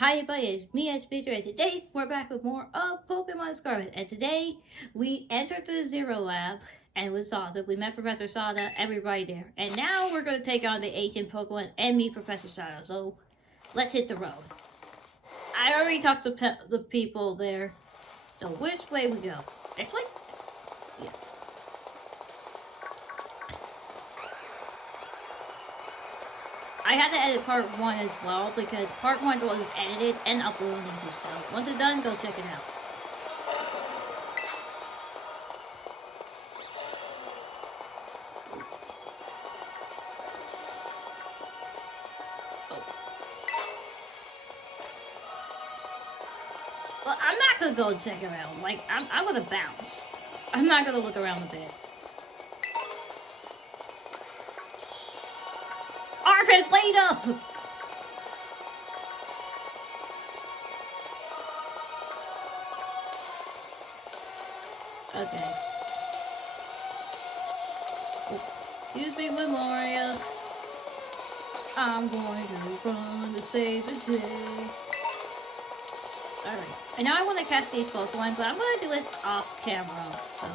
Hi everybody, it's me as Peter, and today we're back with more of Pokemon Scarlet. And today we entered the Zero Lab and it was awesome. We met Professor Sada, everybody there. And now we're going to take on the ancient Pokemon and meet Professor Sada. So let's hit the road. I already talked to the people there. So which way we go? This way? Yeah. I had to edit part 1 as well because part 1 was edited and uploaded on YouTube. So once it's done, go check it out. Well, I'm not gonna go check around. Like, I'm gonna bounce. I'm not gonna look around a bit. Arfin, laid up! Okay. Oh, excuse me, Memoria. I'm going to run to save the day. Alright. I know I want to catch these Pokemon, but I'm going to do it off camera. So.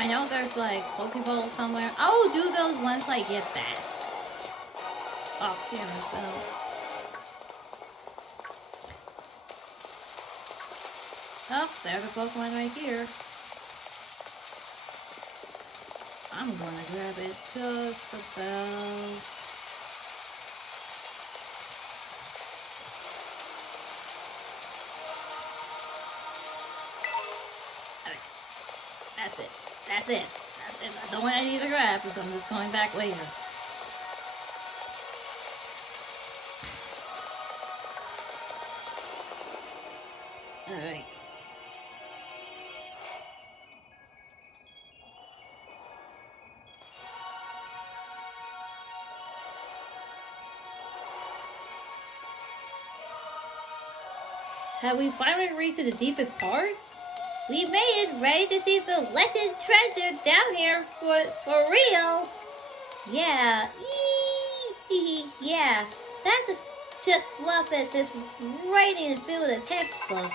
I know there's like Pokeball somewhere. I will do those once I get back off camera, so. Oh, there's a Pokemon right here. I'm gonna grab it just about. That's it. That's it. That's it. I don't want any to grab because I'm just coming back later. Alright. Have we finally reached the deepest part? We made it, ready to see the legend treasure down here for real. Yeah, yeah, that's just fluff that's just writing and filled with a textbook.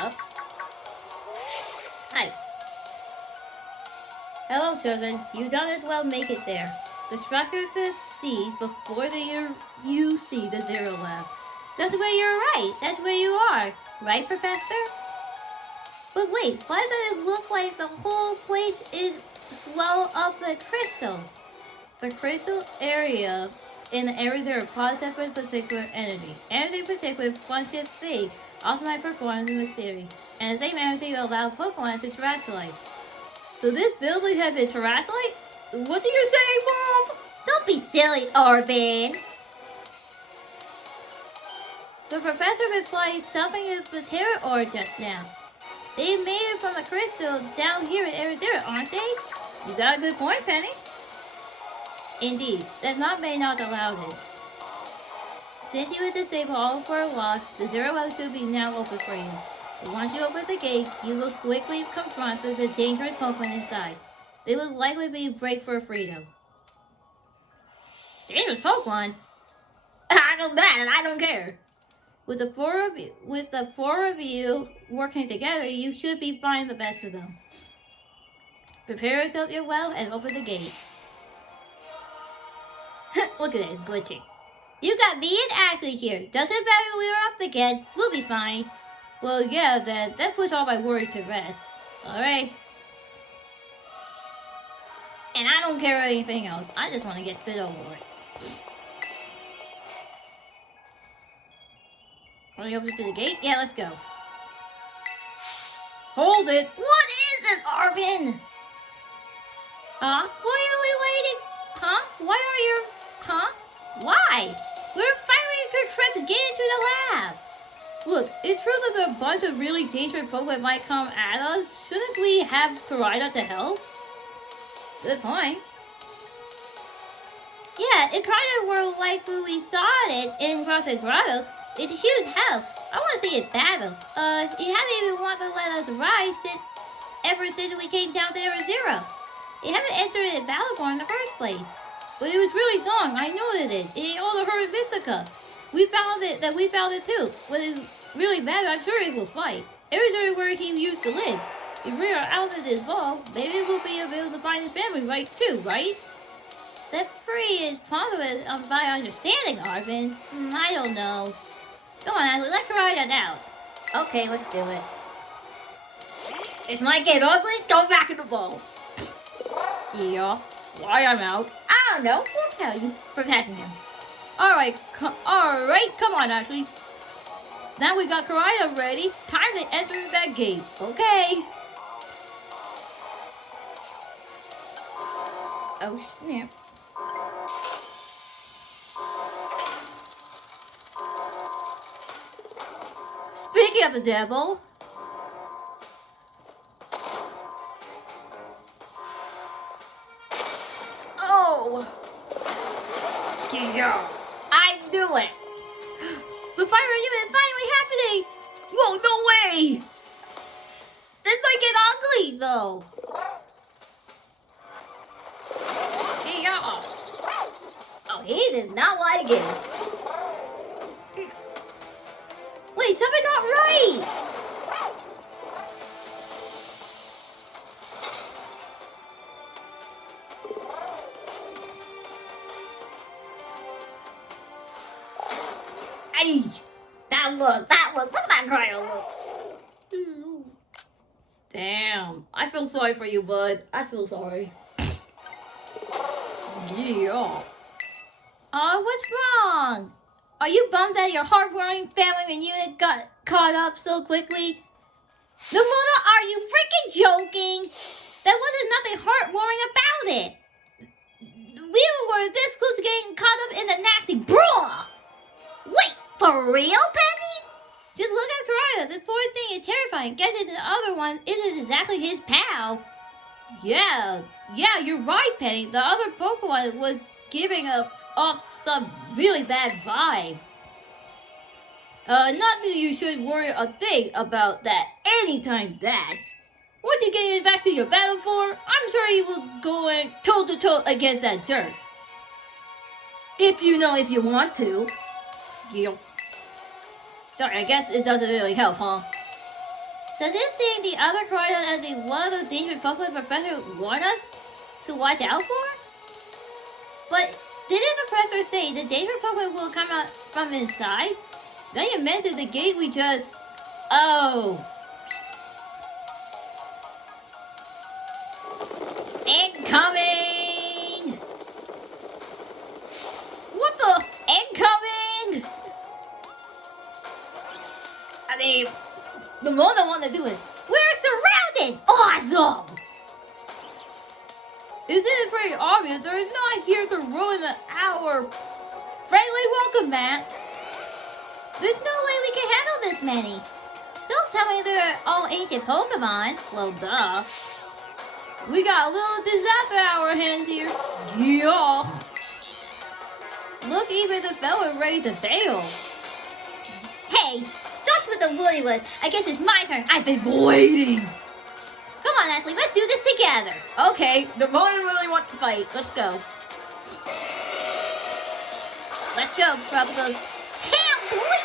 Oh. Hi. Hello, children. You done as well make it there. The structure to see before you see the Zero Lab. That's where you're right. That's where you are. Right, Professor? But wait, why does it look like the whole place is swallowed up the crystal? The crystal area in the areas are a separate particular entity. Energy in particular functions thing, also might perform the mystery. And the same energy will allow Pokemon to terrestrialize. So this building has been terrestrialized? What do you say, Mom? Don't be silly, Orphan. The professor replied something of the terror ore just now. They made it from a crystal down here in Arizona, aren't they? You got a good point, Penny. Indeed, that's not may not allowed it. Since you would disable all for a lock, the Zero Well should be now open for you. But once you open the gate, you will quickly confront the dangerous Pokemon inside. They will likely be break for freedom. Dangerous Pokemon? I know that and I don't care. With the four of you working together, you should be finding the best of them. Prepare yourself your well and open the gate. Look at it, it's glitching. You got me and Ashlie here. Doesn't matter we are up again. We'll be fine. Well, yeah, then that puts all my worries to rest. Alright? And I don't care anything else. I just want to get this over with. Are we over to the gate? Yeah, let's go. Hold it! What is it, Arvin? Huh? Why are we waiting? Huh? Why are you... Huh? Why? We're finally good friends getting into the lab. Look, it's true that a bunch of really dangerous Pokemon might come at us. Shouldn't we have Karida to help? Good point. Yeah, if Karida were like when we saw it in Crossing Grotto, it's a huge help. I want to see it battle. You haven't even wanted to let us ride ever since we came down to Area Zero. You haven't entered a battle for in the first place. But it was really strong, I noted it. It also hurt Mystica. We found it too. When it's really bad, I'm sure it will fight. Every where he used to live. If we are out of this ball, maybe we'll be able to find his family right? That free is positive by understanding, Arvin. I don't know. Come on, Ashlie, let's ride it out. Okay, let's do it. This might get ugly. Go back in the ball. Yeah. Why I'm out? I don't know. We'll tell you. Protecting him. Alright, come on, Ashlie. Now we got Karida ready. Time to enter that gate. Okay. Oh, snap. Speaking of the devil. Oh. Yeah. I knew it! The fire unit is finally happening! Whoa, no way! This might get ugly, though. Yeah. Oh, he did not like it. Wait, something not right! Look at that Cryo look. Damn, I feel sorry for you, bud. I feel sorry. Yeah. What's wrong? Are you bummed that your hard-running family and unit got caught up so quickly? Nomona, are you freaking joking? There wasn't nothing heartwarming about it. We were this close to getting caught up in the nasty brawl. Wait, for real, Penny? Just look at Karida. This poor thing is terrifying. Guess it's the other one isn't exactly his pal. Yeah, you're right, Penny. The other Pokemon was giving off some really bad vibe. Not that you should worry a thing about that anytime that. What you getting back to your battle for? I'm sure you will go in toe-to-toe against that jerk. If you want to. Yeah. Sorry, I guess it doesn't really help, huh? Does it think the other Cryon as one of those dangerous Pokemon Professor warned us to watch out for? But didn't the professor say the dangerous Pokemon will come out from inside? Then you mentioned the gate we just... Oh. Incoming! What the? Incoming! I mean, the more I want to do it. We're surrounded! Awesome! Isn't it pretty obvious they're not here to ruin our friendly welcome mat? There's no way we can handle this many. Don't tell me they're all ancient Pokemon. Well, duh. We got a little disaster on our hands here. Yeah. Look, even the fella ready to bail. Hey, just with the woolly one. I guess it's my turn. I've been waiting. Come on, Ashlie, let's do this together. Okay, the Ronin really wants to fight. Let's go. Let's go, Tropicals. Damn, boy!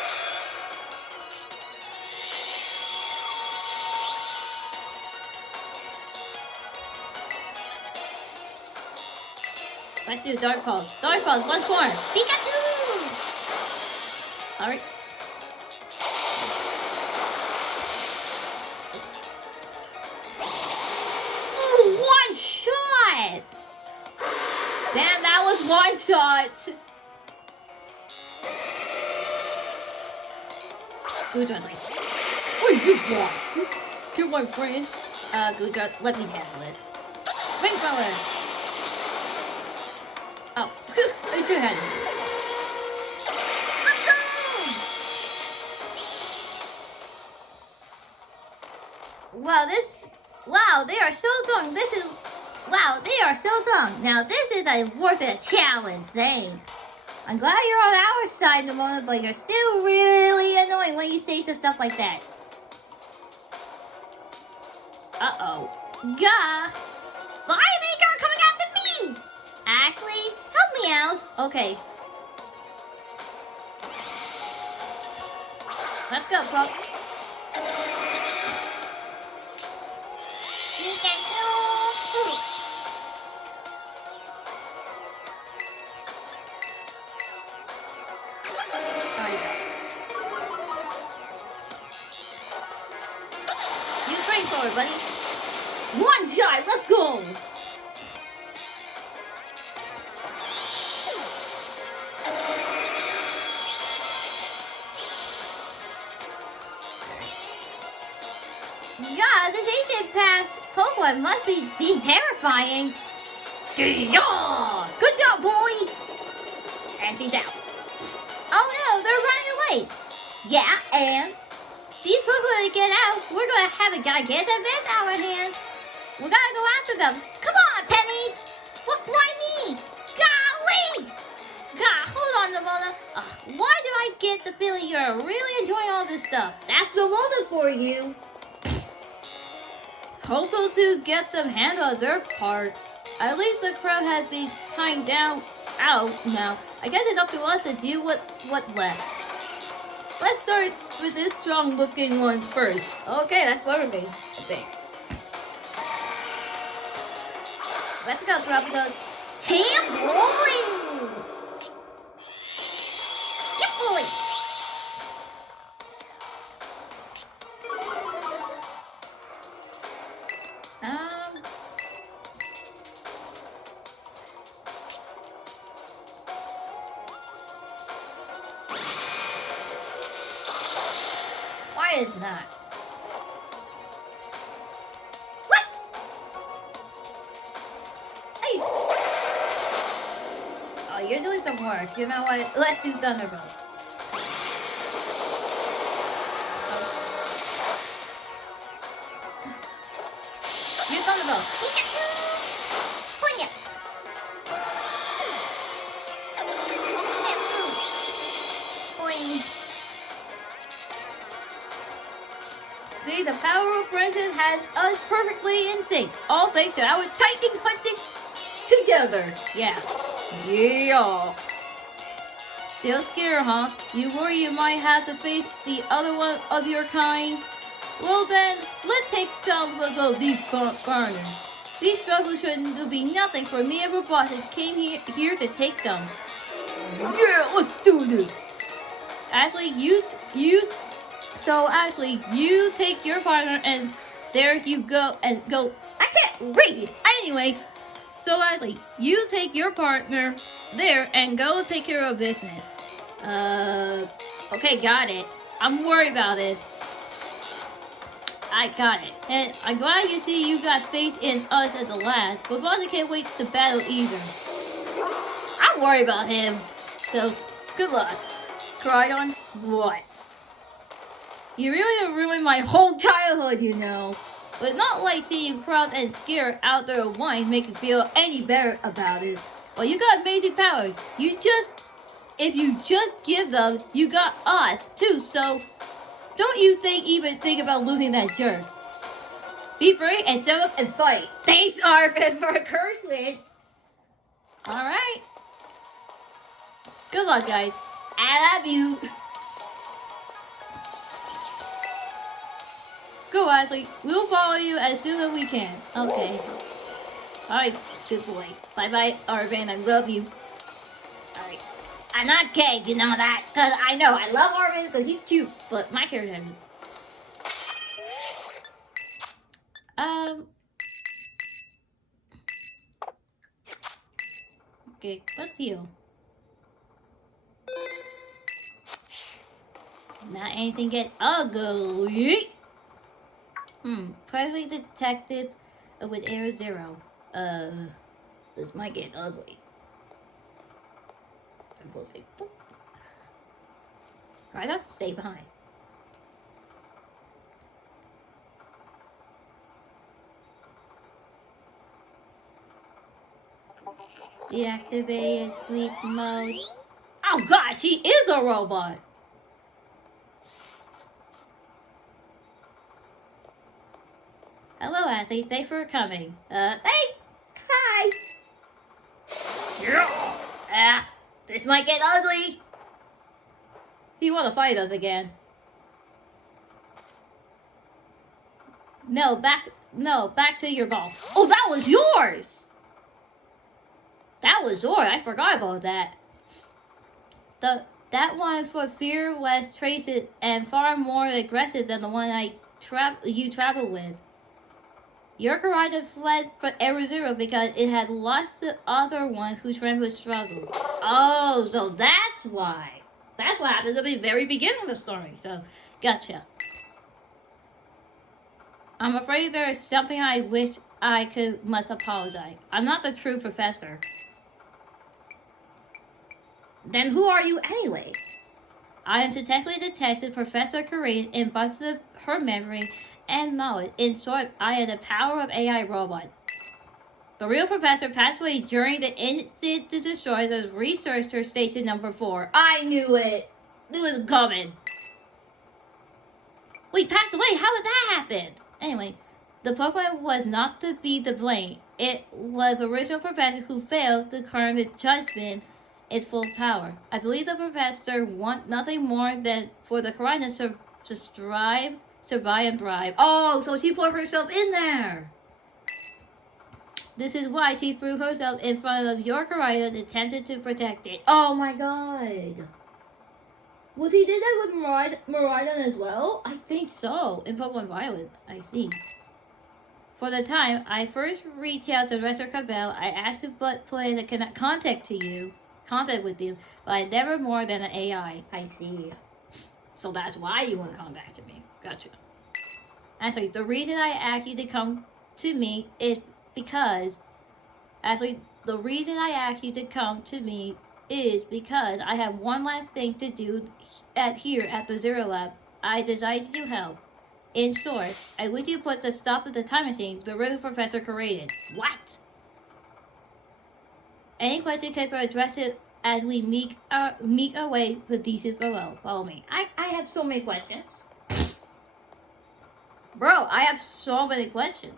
Let's do Dark Pulse. Dark Pulse, once more. Pikachu! Alright. One shot. Good job. Wait, good boy. You're my friend. Good job. Let me handle it. Ring thrower. Oh, I should handle it. Wow, they are so strong. Wow, they are so strong. Now this is worth a challenge thing. I'm glad you're on our side in the moment, but you're still really annoying when you say stuff like that. Uh-oh. Gah! Why are they coming after me? Ashlie, help me out. Okay. Let's go, folks. Forward, buddy. One shot, let's go! God, this ancient past Pokemon must be terrifying. Good job, boy! And she's out. Oh no, they're running away. Yeah, and these Pokemon get out, we're gonna have a gigantic event out of hand. We gotta go after them. Come on, Penny! Why me? Golly! God, hold on, Ramona. Why do I get the feeling you're really enjoying all this stuff? That's the moment for you. Hope those two get them handled their part. At least the crowd has been timed down out now. I guess it's up to us to do what's left. Let's start with this strong-looking one first. Okay, that's what I think. Let's go, Tropical. Hey, boy! Yeah, boy! Why is not? What? Hey. Oh, you're doing some work. You know what? Let's do Thunderbolt. Use Thunderbolt. Pikachu! Bring it! Boing. See, the power of friendship has us perfectly in sync. All thanks to our Titan hunting together. Yeah. Yeah. Still scared, huh? You worry you might have to face the other one of your kind? Well then, let's take some of these burners. These struggles shouldn't be nothing for me and Robots that came here to take them. Yeah, let's do this. Ashlie, Ashlie, you take your partner and there you go and go. I can't read. Anyway, so Ashlie, you take your partner there and go take care of business. Okay, got it. I'm worried about it. I got it. And I'm glad you see you got faith in us at the last, but I can't wait to battle either. I'm worried about him. So, good luck. Cried on what? You really ruined my whole childhood, you know. But not like seeing you proud and scared out there of wine make you feel any better about it. Well, you got amazing power. If you just give them, you got us too, so don't you even think about losing that jerk. Be brave and step up and fight. Thanks, Arvin, for encouragement. Alright. Good luck, guys. I love you. Go, Ashlie. We'll follow you as soon as we can. Okay. Alright, good boy. Bye-bye, Arvin. I love you. Alright. I'm not gay, you know that. Because I know I love Arvin because he's cute. But my character has Okay, let's heal. Not anything get ugly. Presently detected with Air Zero. This might get ugly. Right up, stay behind. Deactivated sleep mode. Oh god, she is a robot! Hello, Ashlie. Thanks for coming. Hey! Hi! This might get ugly! You wanna fight us again? No, back to your ball. Oh, that was yours! That was yours. I forgot about that. That one for fear was traces and far more aggressive than the one you traveled with. Your Karada fled for Area Zero because it had lost the other ones whose friend was struggled. Oh, so that's why. That's what happened at the very beginning of the story. So, gotcha. I'm afraid there is something I wish I must apologize. I'm not the true professor. Then who are you anyway? I am successfully detected Professor Korean and busted her memory and knowledge. In short, I am the power of AI robot. The real professor passed away during the incident to destroy the researcher station number 4. I knew it! It was coming. Wait, passed away? How did that happen? Anyway, the Pokemon was not to be the blame. It was the original professor who failed to curb the judgment its full power. I believe the professor want nothing more than for the Karina to strive, survive, and thrive. Oh, so she put herself in there. This is why she threw herself in front of your Karina and attempted to protect it. Oh my god. Was he did that with Miraidon as well? I think so. In Pokemon Violet, I see. For the time I first reached out to Retro Cabell, I asked to play the contact with you, but I never more than an AI. I see. So that's why you want to contact me. Gotcha. Actually, the reason I asked you to come to me is because... the reason I asked you to come to me is because I have one last thing to do here at the Zero Lab. I desire to help. In short, I wish you put the stop of the time machine the riddle professor created. What? Any question can be addressed as we meet our way with decent below. Follow me. I have so many questions. Bro, I have so many questions.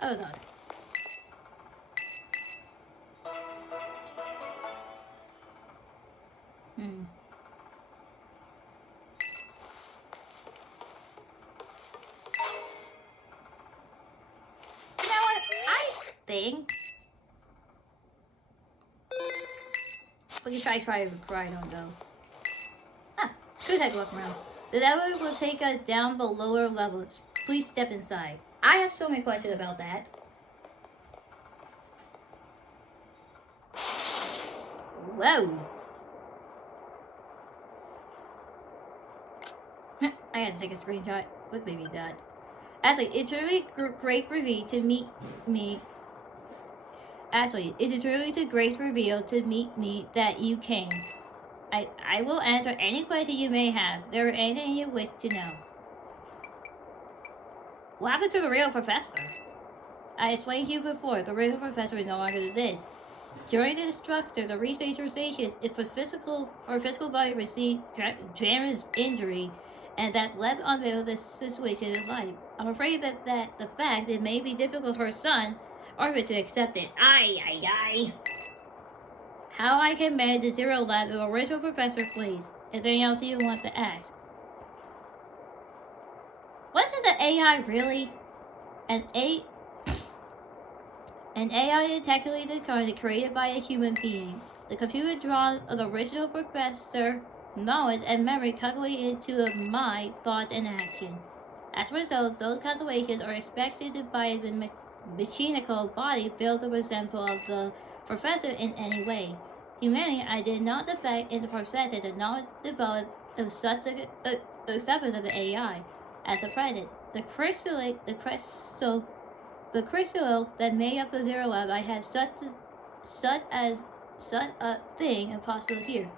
Hold on. Thing. We can try to cry on though. Ah, good head walk around. The elevator will take us down the lower levels. Please step inside. I have so many questions about that. Whoa. I had to take a screenshot with baby dot. Actually, it's really great for me to meet me. Actually, it is really a great reveal to meet me that you came. I will answer any question you may have. There is anything you wish to know. What happened to the real professor? I explained to you before, the real professor is no longer exists. During the structure, the researcher station, if her physical body received damage injury, and that led unveil the situation in life. I'm afraid that the fact it may be difficult for her son Arthur to accept it. Aye. How I can manage the Zero Lab, the original professor, please. Is there anything else you want to ask? Wasn't the AI really? An AI is technically determined created by a human being. The computer drawn of the original professor knowledge and memory calculated into a mind, thought, and action. As a result, those constellations are expected by the mechanical body built to resemble of the professor in any way. Humanity, I did not defect in the process did not develop of such a substance of the AI. As a present, the crystal that made up the zero lab, I have such a thing impossible here.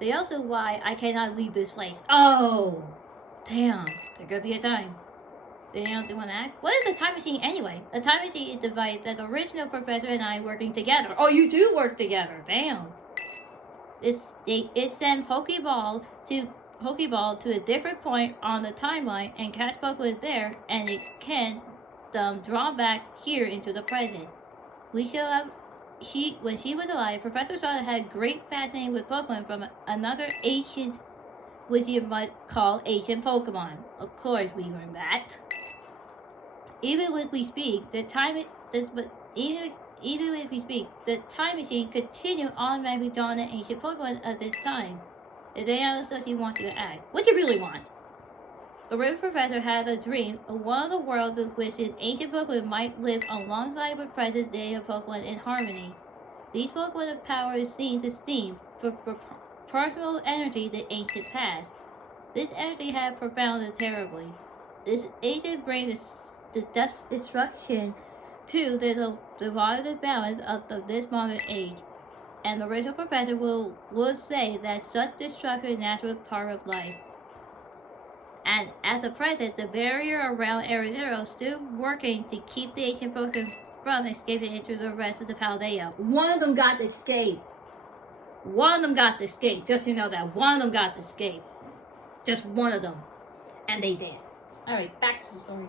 They also why I cannot leave this place. Oh, damn! There could be a time. They don't want to ask. What is the time machine anyway? A time machine is a device that the original professor and I working together. Oh, you do work together. Damn. It sends Pokeball to a different point on the timeline and catch Pokemon there, and it can draw back here into the present. When she was alive, Professor Sada had great fascination with Pokemon from another ancient, which you might call ancient Pokemon. Of course, we learned that. Even when we speak, the time machine continue automatically drawing an ancient Pokemon at this time. If they are such you want you to act. What you really want? The River Professor had a dream of one of the worlds in which his ancient Pokemon might live alongside with present day of Pokemon in harmony. These Pokemon power is seen to steam for personal energy the ancient past. This energy had profounded terribly. This ancient brings destruction to the divided balance of this modern age. And the original professor will say that such destruction is a natural part of life. And at the present, the barrier around Area Zero is still working to keep the ancient Pokemon from escaping into the rest of the Paldea. One of them got to escape. Just to know that one of them got to escape. Just one of them. And they did. Alright, back to the story.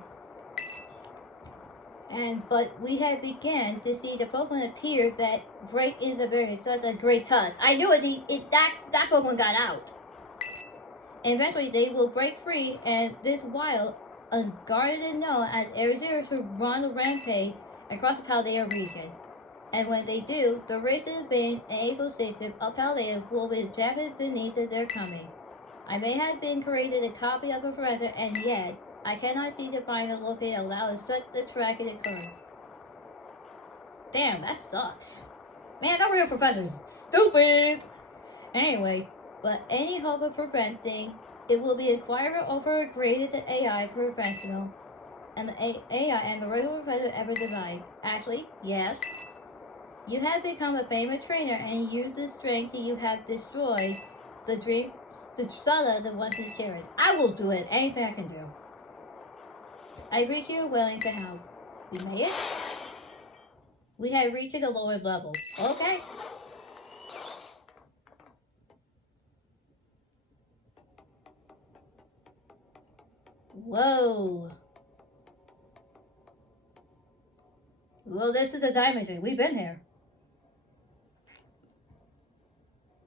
But we had begun to see the Pokemon appear that break in the barrier, such a great tusk. I knew that Pokemon got out. And eventually they will break free, and this wild, unguarded and known as Area Zero to run a rampage across the Paldea region. And when they do, the race of being an ecosystem of Paldea will be jammed beneath their coming. I may have been created a copy of the professor, and yet I cannot see to find a location allows such a tragedy to occur. Damn, that sucks. Man, that real professor is stupid! Anyway, but any hope of preventing it will be acquired over a graded AI professional and the AI and the regular professor ever divide. Ashlie, yes? You have become a famous trainer and use the strength you have destroyed the dream, the Sada that wants to cherish. I will do it. Anything I can do. I reach you willing to help. We made it? We had reached the lower level. Okay. Whoa. Well, this is a diamond ring. We've been here.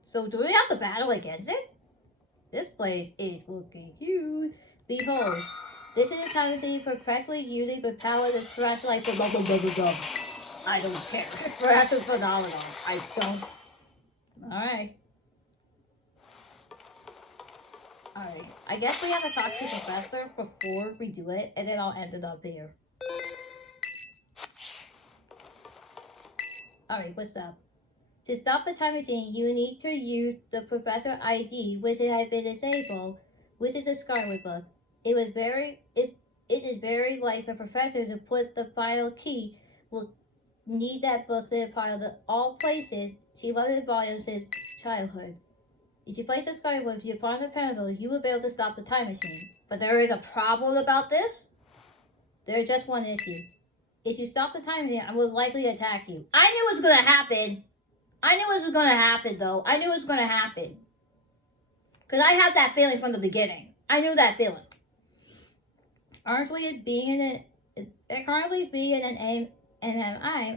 So do we have to battle against it? This place is looking huge. Behold. This is a currency perpetually using the power of the stress like the blah. I don't care. Stress is phenomenal. I don't. Alright. Alright. I guess we have to talk to the professor before we do it, and then I'll end it up here. Alright, what's up? To stop the time machine, you need to use the professor ID, which has been disabled, which is the Scarlet book. It is very like the professor to put the final key will need that book to apply to all places she loved the volume since childhood. If you place the Scarlet book upon the pencil, you will be able to stop the time machine. But there is a problem about this. There is just one issue. If you stop the time machine, I will likely attack you. I knew it was gonna happen. I knew it was gonna happen though. I knew it was gonna happen. Cause I had that feeling from the beginning. I knew that feeling. Currently being an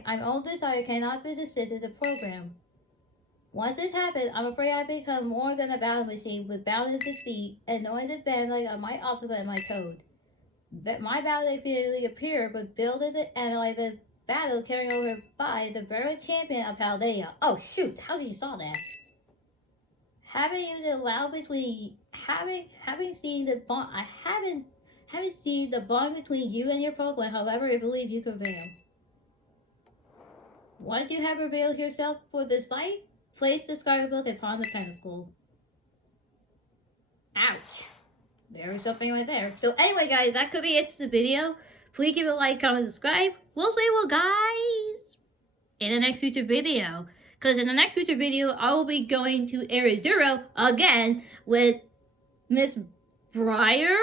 I'm old desire cannot be desisted the program. Once this happens, I'm afraid I become more than a battle machine with bound to defeat and knowing the banding of my obstacle and my code. But my battle immediately appear, but build it and analyze the battle carried over by the very champion of Paldea. Oh shoot, how did you saw that? Having you the allow between having seen the bond Have you seen the bond between you and your Pokemon, however I believe you can prevail. Once you have revealed yourself for this fight, place the Scarlet book upon the pedestal. Ouch. There's something right there. So anyway, guys, that could be it to the video. Please give it a like, comment, subscribe. We'll see you guys in the next future video. Because in the next future video, I will be going to Area 0 again with Miss Briar,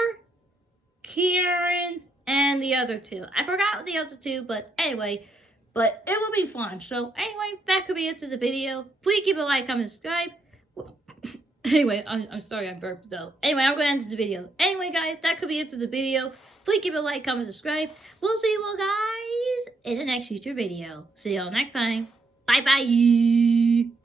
Kieran, and the other two. I forgot the other two, but anyway, but it will be fun. So anyway, that could be it to the video. Please give it a like, comment, subscribe. Anyway, I'm sorry I burped though. Anyway, I'm going to end the video. Anyway, guys, that could be it to the video. Please give it a like, comment, subscribe. We'll see you guys in the next future video. See y'all next time. Bye-bye.